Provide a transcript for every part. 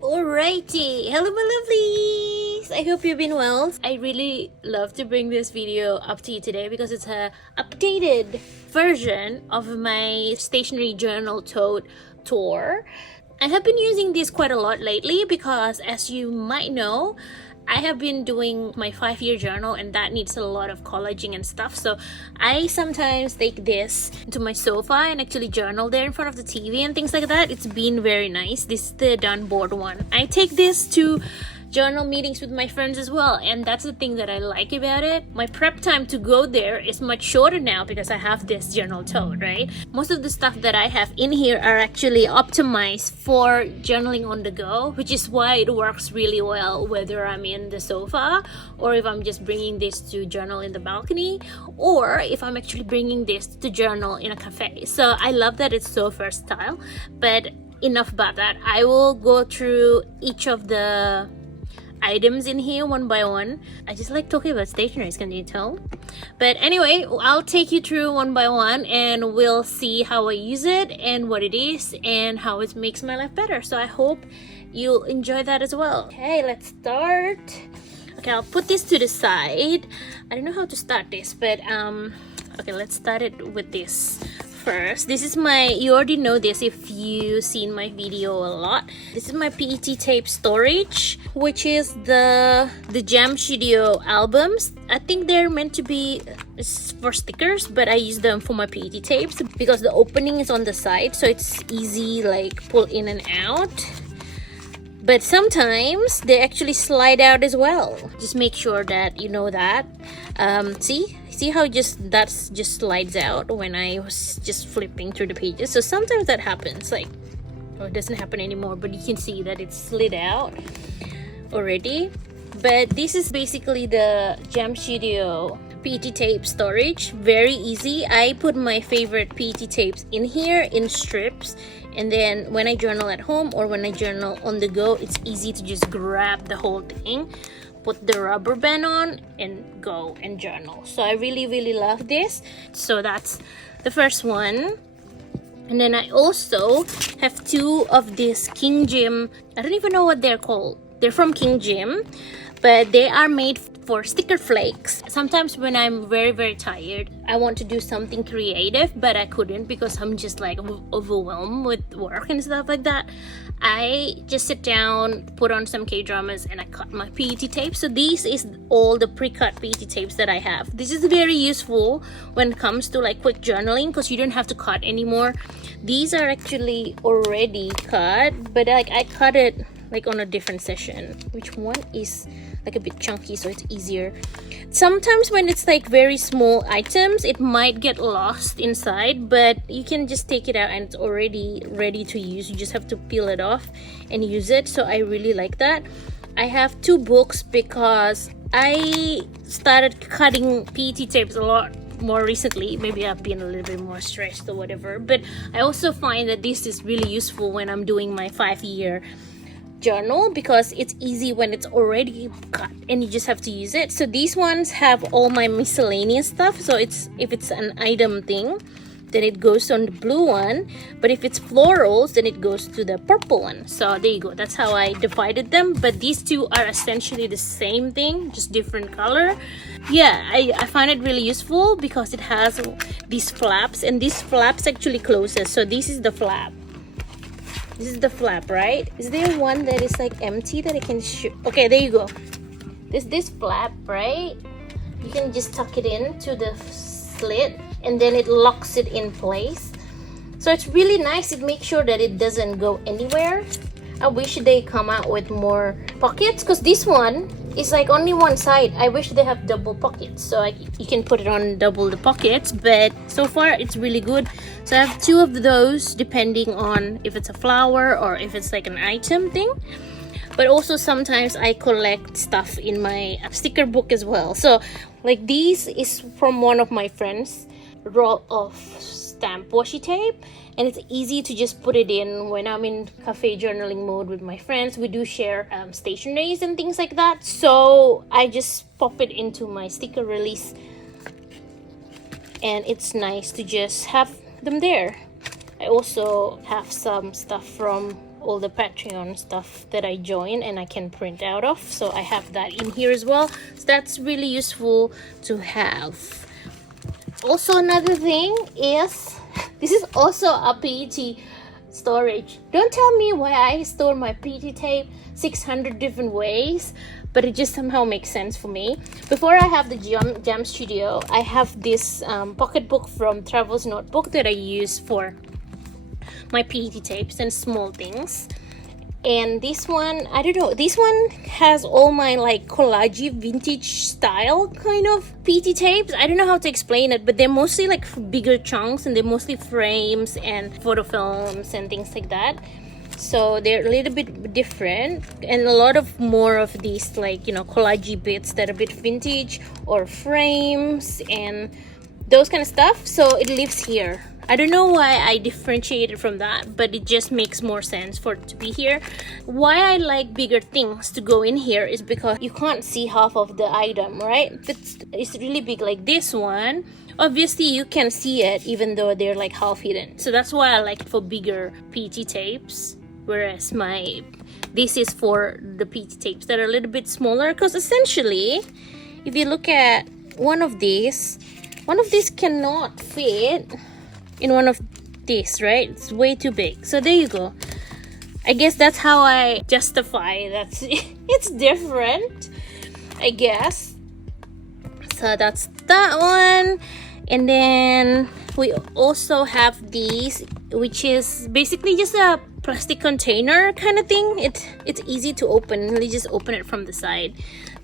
Alrighty, hello my lovelies! I hope you've been well. I really love to bring this video up to you today because it's a updated version of my stationery journal tote tour. I have been using this quite a lot lately because, as you might know, I have been doing my 5-year journal and that needs a lot of collaging and stuff. So I sometimes take this to my sofa and actually journal there in front of the TV and things like that. It's been very nice. This is the done board one. I take this to journal meetings with my friends as well, and that's the thing that I like about it. My prep time to go there is much shorter now because I have this journal tote, right? Most of the stuff that I have in here are actually optimized for journaling on the go, which is why it works really well whether I'm in the sofa or if I'm just bringing this to journal in the balcony or if I'm actually bringing this to journal in a cafe. So I love that it's so versatile. But enough about that. I will go through each of the items in here one by one. I just like talking about stationery, can you tell? But anyway, I'll take you through one by one and we'll see how I use it and what it is and how it makes my life better. So I hope you'll enjoy that as well. Okay, let's start. Okay, I'll put this to the side. I don't know how to start this, but okay, let's start it with this first. This is my, you already know this if you've seen my video a lot. This is my PET tape storage, which is the Jam Studio albums. I think they're meant to be for stickers, but I use them for my PET tapes because the opening is on the side, so it's easy like pull in and out. But sometimes they actually slide out as well. Just make sure that you know that. See how that just slides out when I was just flipping through the pages. So sometimes that happens, like, oh, it doesn't happen anymore, but you can see that it slid out already. But this is basically the Jam Studio PET tape storage. Very easy. I put my favorite PET tapes in here in strips, and then when I journal at home or when I journal on the go, it's easy to just grab the whole thing, put the rubber band on and go and journal. So I really love this. So that's the first one. And then I also have two of these King Jim. I don't even know what they're called. They're from King Jim, but they are made for sticker flakes. Sometimes when I'm very tired, I want to do something creative, but I couldn't because I'm just like overwhelmed with work and stuff like that. I just sit down, put on some K-dramas, and I cut my PET tape. So this is all the pre-cut PET tapes that I have. This is very useful when it comes to like quick journaling because you don't have to cut anymore. These are actually already cut, but like I cut it like on a different session. Which one is like a bit chunky, so it's easier. Sometimes when it's like very small items, it might get lost inside, but you can just take it out and it's already ready to use. You just have to peel it off and use it. So I really like that. I have two books because I started cutting PET tapes a lot more recently. Maybe I've been a little bit more stressed or whatever, but I also find that this is really useful when I'm doing my 5-year journal because it's easy when it's already cut and you just have to use it. So these ones have all my miscellaneous stuff. So if it's an item thing, then it goes on the blue one, but if it's florals, then it goes to the purple one. So there you go. That's how I divided them. But these two are essentially the same thing, just different color. Yeah, I find it really useful because it has these flaps, and these flaps actually closes. So this is the flap. This is the flap, right? Is there one that is like empty that I can shoot? Okay, there you go. This flap, right? You can just tuck it into the slit and then it locks it in place. So it's really nice. It makes sure that it doesn't go anywhere. I wish they come out with more pockets because this one is like only one side. I wish they have double pockets so you can put it on double the pockets, but so far it's really good. So I have two of those depending on if it's a flower or if it's like an item thing. But also sometimes I collect stuff in my sticker book as well. So like these is from one of my friends, roll of stamp washi tape, and it's easy to just put it in when I'm in cafe journaling mode with my friends. We do share stationeries and things like that, so I just pop it into my sticker release and it's nice to just have them there. I also have some stuff from all the Patreon stuff that I join and I can print out of, so I have that in here as well. So that's really useful to have. Also, another thing is this is also a PET storage. Don't tell me why I store my PET tape 600 different ways, but it just somehow makes sense for me. Before I have the Jam Studio, I have this pocketbook from Travel's Notebook that I use for my PET tapes and small things. And this one, I don't know, this one has all my like collage vintage style kind of PET tapes. I don't know how to explain it, but they're mostly like bigger chunks, and they're mostly frames and photo films and things like that. So they're a little bit different, and a lot of more of these like, you know, collage bits that are a bit vintage or frames and those kind of stuff. So it lives here. I don't know why I differentiated from that, but it just makes more sense for it to be here. Why I like bigger things to go in here is because you can't see half of the item, right? But it's really big like this one. Obviously you can see it even though they're like half hidden. So that's why I like it for bigger PET tapes. Whereas this is for the PET tapes that are a little bit smaller, because essentially if you look at one of these cannot fit in one of these, right? It's way too big. So there you go. I guess that's how I justify that it's different, I guess. So that's that one. And then we also have these, which is basically just a plastic container kind of thing. It's easy to open. You just open it from the side.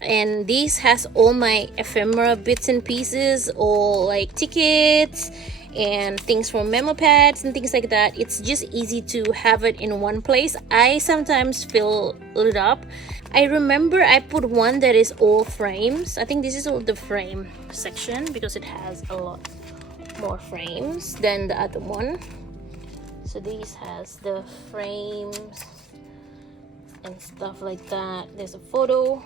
And this has all my ephemera bits and pieces, all like tickets and things from memo pads and things like that. It's just easy to have it in one place. I sometimes fill it up. I remember I put one that is all frames. I think this is all the frame section because it has a lot more frames than the other one. So this has the frames and stuff like that. There's a photo,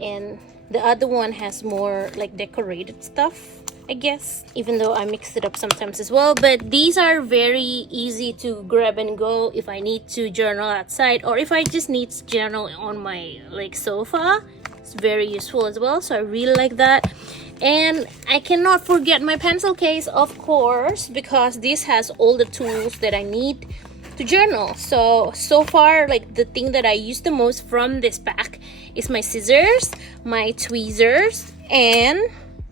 and the other one has more like decorated stuff, I guess, even though I mix it up sometimes as well. But these are very easy to grab and go if I need to journal outside, or if I just need to journal on my like sofa. It's very useful as well, so I really like that. And I cannot forget my pencil case, of course, because this has all the tools that I need to journal. So far, like the thing that I use the most from this pack is my scissors, my tweezers, and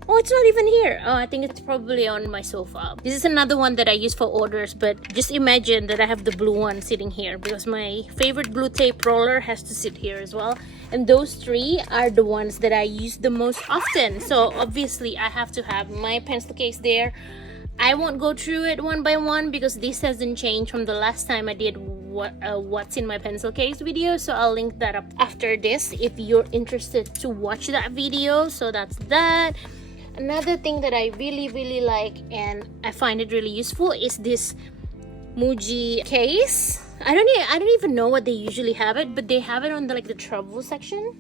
oh, it's not even here. Oh, I think it's probably on my sofa. This is another one that I use for orders, but just imagine that I have the blue one sitting here because my favorite glue tape roller has to sit here as well. And those three are the ones that I use the most often. So obviously I have to have my pencil case there. I won't go through it one by one because this hasn't changed from the last time I did what's in my pencil case video. So I'll link that up after this if you're interested to watch that video. So that's that. Another thing that I really like and I find it really useful is this Muji case. I don't even know what they usually have it, but they have it on the travel section,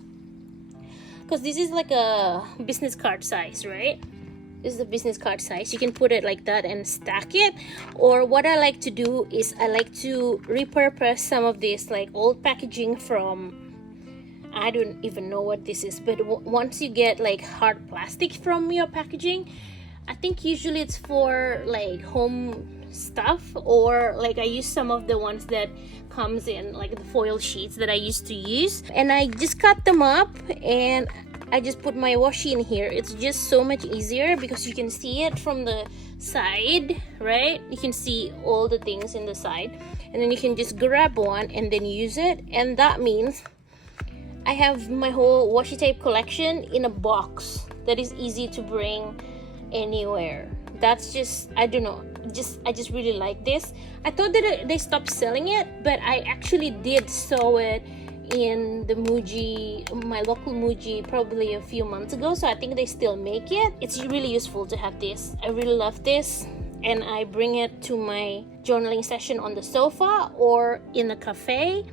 because this is like a business card size, right? This is the business card size. You can put it like that and stack it. Or what I like to do is I like to repurpose some of this like old packaging from, I don't even know what this is, but once you get like hard plastic from your packaging, I think usually it's for like home stuff, or like I use some of the ones that comes in like the foil sheets that I used to use, and I just cut them up and I just put my washi in here. It's just so much easier because you can see it from the side, right? You can see all the things in the side, and then you can just grab one and then use it. And that means I have my whole washi tape collection in a box that is easy to bring anywhere. That's just, I don't know, I just really like this. I thought that they stopped selling it, but I actually did sew it in the Muji, my local Muji, probably a few months ago. So I think they still make it. It's really useful to have this. I really love this, and I bring it to my journaling session on the sofa or in a cafe,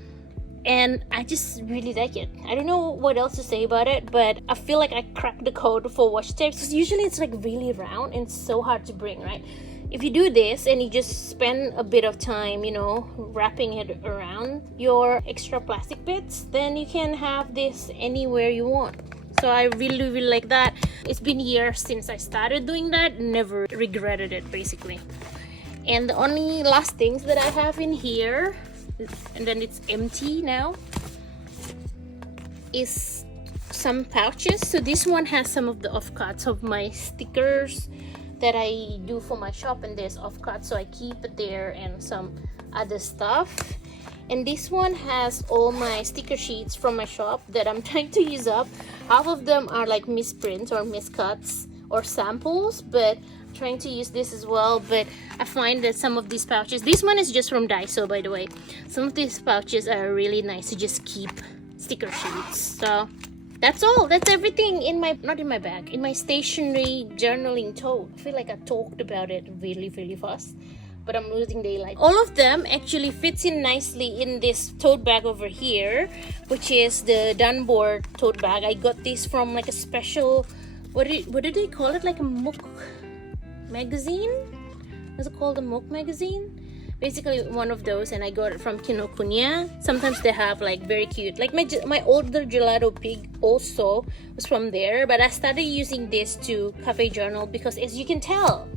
and I just really like it. I don't know what else to say about it, but I feel like I cracked the code for washi tapes, because usually it's like really round and so hard to bring, right? if you do this and you just spend a bit of time, you know, wrapping it around your extra plastic bits, then you can have this anywhere you want. So I really like that. It's been years since I started doing that, never regretted it basically. And the only last things that I have in here, and then it's empty now, is some pouches. So this one has some of the offcuts of my stickers that I do for my shop, and there's offcuts, so I keep it there, and some other stuff. And this one has all my sticker sheets from my shop that I'm trying to use up. Half of them are like misprints or miscuts or samples, but I'm trying to use this as well. But I find that some of these pouches, this one is just from Daiso by the way, some of these pouches are really nice to just keep sticker sheets. So that's all. That's everything in my, not in my bag, in my stationery journaling tote. I feel like I talked about it really fast, but I'm losing daylight. All of them actually fits in nicely in this tote bag over here, which is the Dunboard tote bag. I got this from like a special, what did they call it, like a MOOC magazine? Was it called a MOOC magazine? Basically one of those, and I got it from Kinokuniya. Sometimes they have like very cute, like my older gelato pig also was from there, but I started using this to cafe journal because, as you can tell,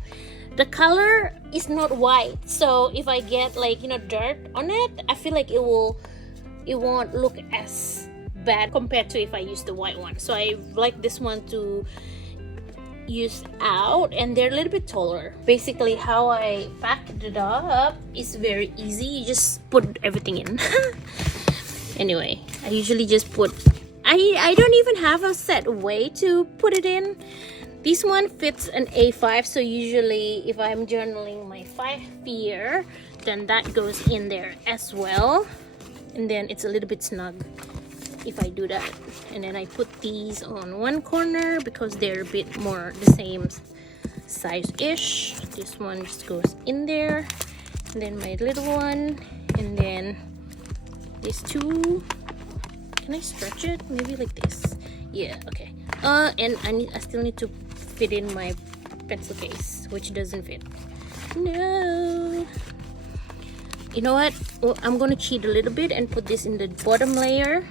the color is not white. So if I get like, you know, dirt on it, I feel like it won't look as bad compared to if I use the white one. So I like this one to use out, and they're a little bit taller. Basically how I packed it up is very easy. You just put everything in. Anyway, I usually just put, I don't even have a set way to put it in. This one fits an A5, so usually if I'm journaling my 5th year, then that goes in there as well, and then it's a little bit snug if I do that. And then I put these on one corner because they're a bit more the same size-ish. This one just goes in there, and then my little one, and then these two. Can I stretch it? Maybe like this. Yeah, okay. And I still need to fit in my pencil case, which doesn't fit. No. You know what? Well, I'm gonna cheat a little bit and put this in the bottom layer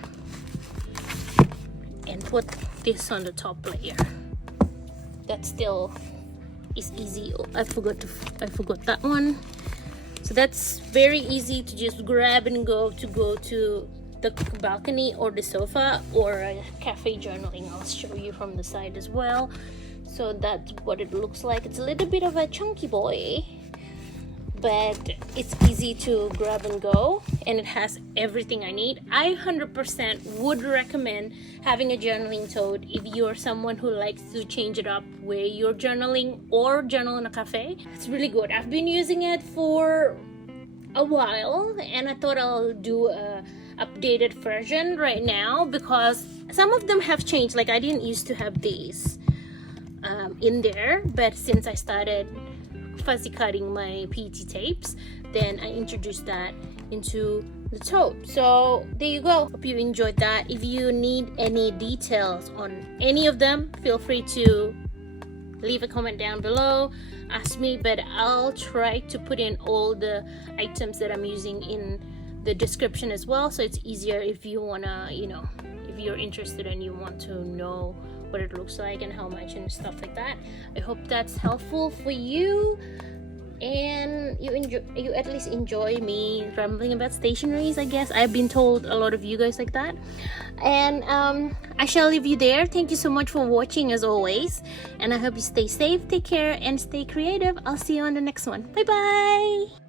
and put this on the top layer. That still is easy. Oh, I forgot that one. So that's very easy to just grab and go to the balcony or the sofa or a cafe journaling. I'll show you from the side as well. So that's what it looks like. It's a little bit of a chunky boy, but it's easy to grab and go, and it has everything I need. I 100% would recommend having a journaling tote if you're someone who likes to change it up where you're journaling or journal in a cafe. It's really good. I've been using it for a while, and I thought I'll do a updated version right now because some of them have changed. Like I didn't used to have these in there, but since I started fuzzy cutting my PET tapes, then I introduced that into the tote. So there you go. Hope you enjoyed that. If you need any details on any of them, feel free to leave a comment down below, ask me, but I'll try to put in all the items that I'm using in the description as well, so it's easier if you wanna, you know, if you're interested and you want to know what it looks like and how much and stuff like that. I hope that's helpful for you, and you at least enjoy me rambling about stationeries. I guess I've been told a lot of you guys like that, and I shall leave you there. Thank you so much for watching as always, and I hope you stay safe, take care, and stay creative. I'll see you on the next one. Bye bye.